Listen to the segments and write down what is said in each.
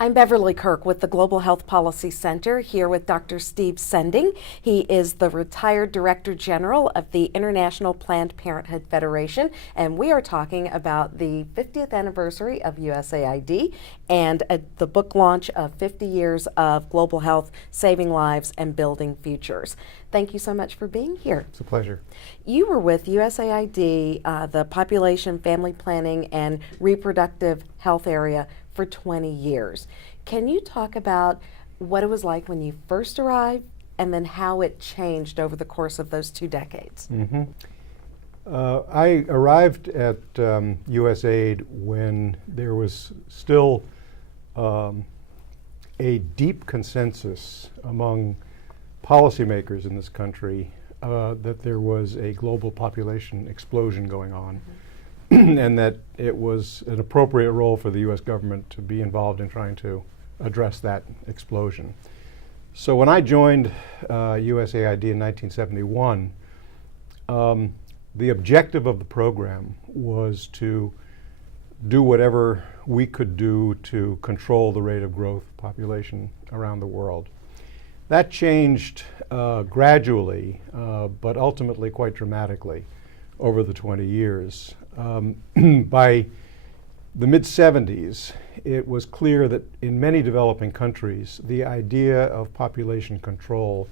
I'm Beverly Kirk with the Global Health Policy Center, here with Dr. Steve Sinding. He is the retired Director General of the International Planned Parenthood Federation, and we are talking about the 50th anniversary of USAID and the book launch of 50 Years of Global Health, Saving Lives and Building Futures. Thank you so much for being here. It's a pleasure. You were with USAID, the Population, Family Planning, and Reproductive Health area for 20 years. Can you talk about what it was like when you first arrived and then how it changed over the course of those 2 decades? I arrived at USAID when there was still a deep consensus among policymakers in this country that there was a global population explosion going on. And that it was an appropriate role for the U.S. government to be involved in trying to address that explosion. So when I joined USAID in 1971, the objective of the program was to do whatever we could do to control the rate of growth of population around the world. That changed gradually, but ultimately quite dramatically over the 20 years. By the mid-70s, it was clear that in many developing countries, the idea of population control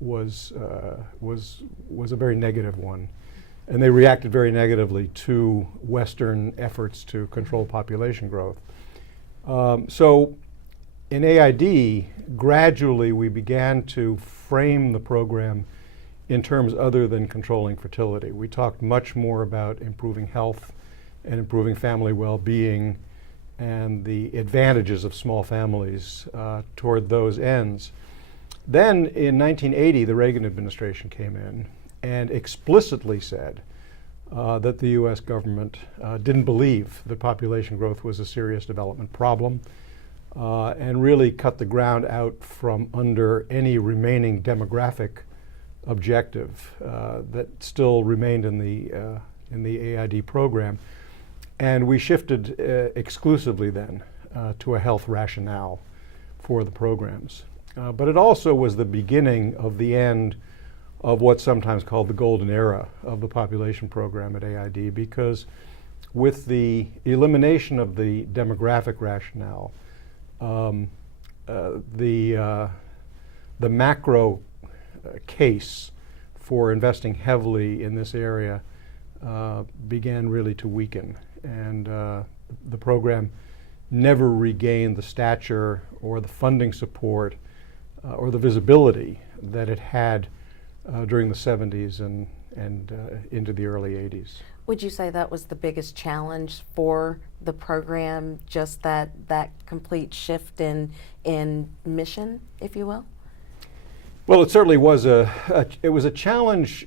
was a very negative one. And they reacted very negatively to Western efforts to control population growth. So in AID, gradually we began to frame the program in terms other than controlling fertility. We talked much more about improving health and improving family well-being and the advantages of small families toward those ends. Then in 1980, the Reagan administration came in and explicitly said that the US government didn't believe that population growth was a serious development problem and really cut the ground out from under any remaining demographic objective that still remained in the AID program. And we shifted exclusively then to a health rationale for the programs. But it also was the beginning of the end of what's sometimes called the golden era of the population program at AID, because with the elimination of the demographic rationale, the macro case for investing heavily in this area began really to weaken, and the program never regained the stature or the funding support or the visibility that it had during the 70s and into the early 80s. Would you say that was the biggest challenge for the program, just that complete shift in mission, if you will? Well, it certainly was it was a challenge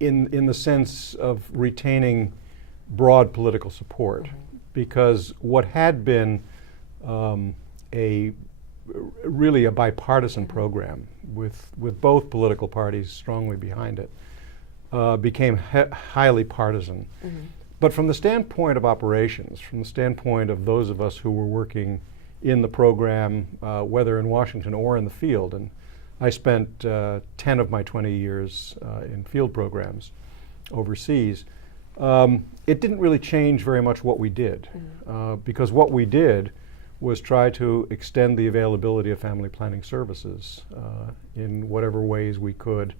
in the sense of retaining broad political support, because what had been really a bipartisan program with both political parties strongly behind it became highly partisan. But from the standpoint of operations, from the standpoint of those of us who were working in the program, whether in Washington or in the field, and I spent 10 of my 20 years in field programs overseas. It didn't really change very much what we did, because what we did was try to extend the availability of family planning services in whatever ways we could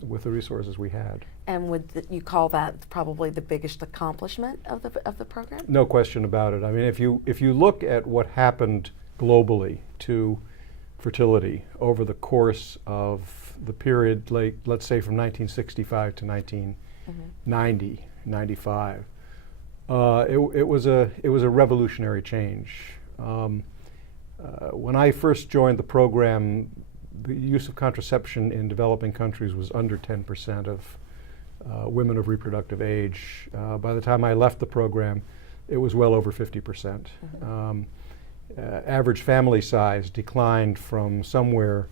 with the resources we had. And would you call that probably the biggest accomplishment of the program? No question about it. I mean, if you look at what happened globally to fertility over the course of the period, like, let's say from 1965 to 1990, 95, it was a revolutionary change. When I first joined the program, the use of contraception in developing countries was under 10% of women of reproductive age. By the time I left the program, it was well over 50%. Average family size declined from somewhere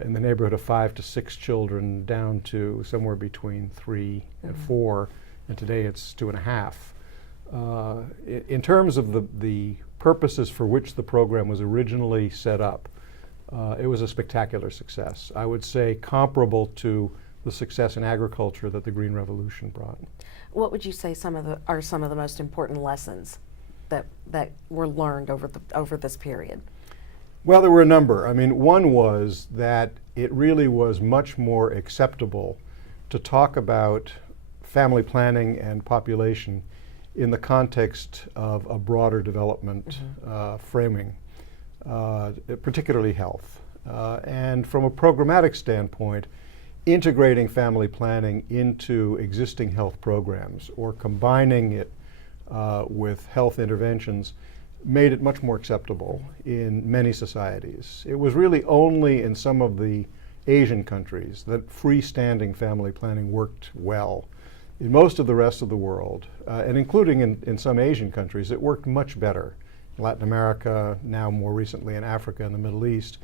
in the neighborhood of 5 to 6 children down to somewhere between 3 and 4, and today it's 2.5. In terms of the purposes for which the program was originally set up, it was a spectacular success. I would say comparable to the success in agriculture that the Green Revolution brought. What would you say are some of the most important lessons that were learned over this period? Well, there were a number. I mean, one was that it really was much more acceptable to talk about family planning and population in the context of a broader development framing, particularly health. And from a programmatic standpoint, integrating family planning into existing health programs or combining it with health interventions made it much more acceptable in many societies. It was really only in some of the Asian countries that freestanding family planning worked well. In most of the rest of the world, and including in some Asian countries, it worked much better. Latin America, now more recently in Africa and the Middle East,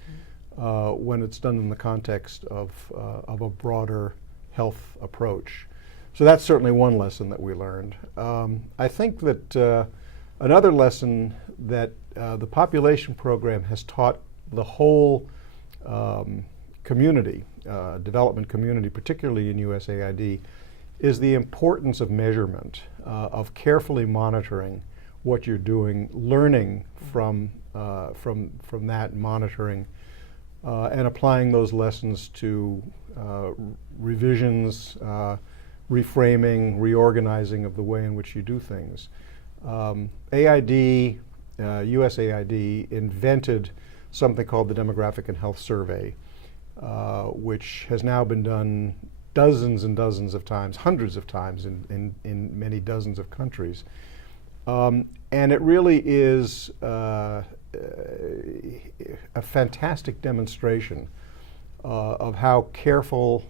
when it's done in the context of a broader health approach. So that's certainly one lesson that we learned. I think that another lesson that the population program has taught the whole community, development community, particularly in USAID, is the importance of measurement, of carefully monitoring what you're doing, learning from that monitoring, and applying those lessons to revisions, reframing, reorganizing of the way in which you do things. USAID invented something called the Demographic and Health Survey, which has now been done dozens and dozens of times, hundreds of times in many dozens of countries. And it really is a fantastic demonstration of how careful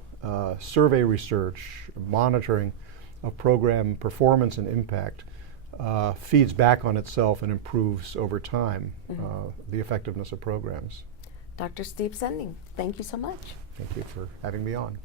survey research, monitoring of program performance and impact feeds back on itself and improves over time the effectiveness of programs. Dr. Steve Sinding, thank you so much. Thank you for having me on.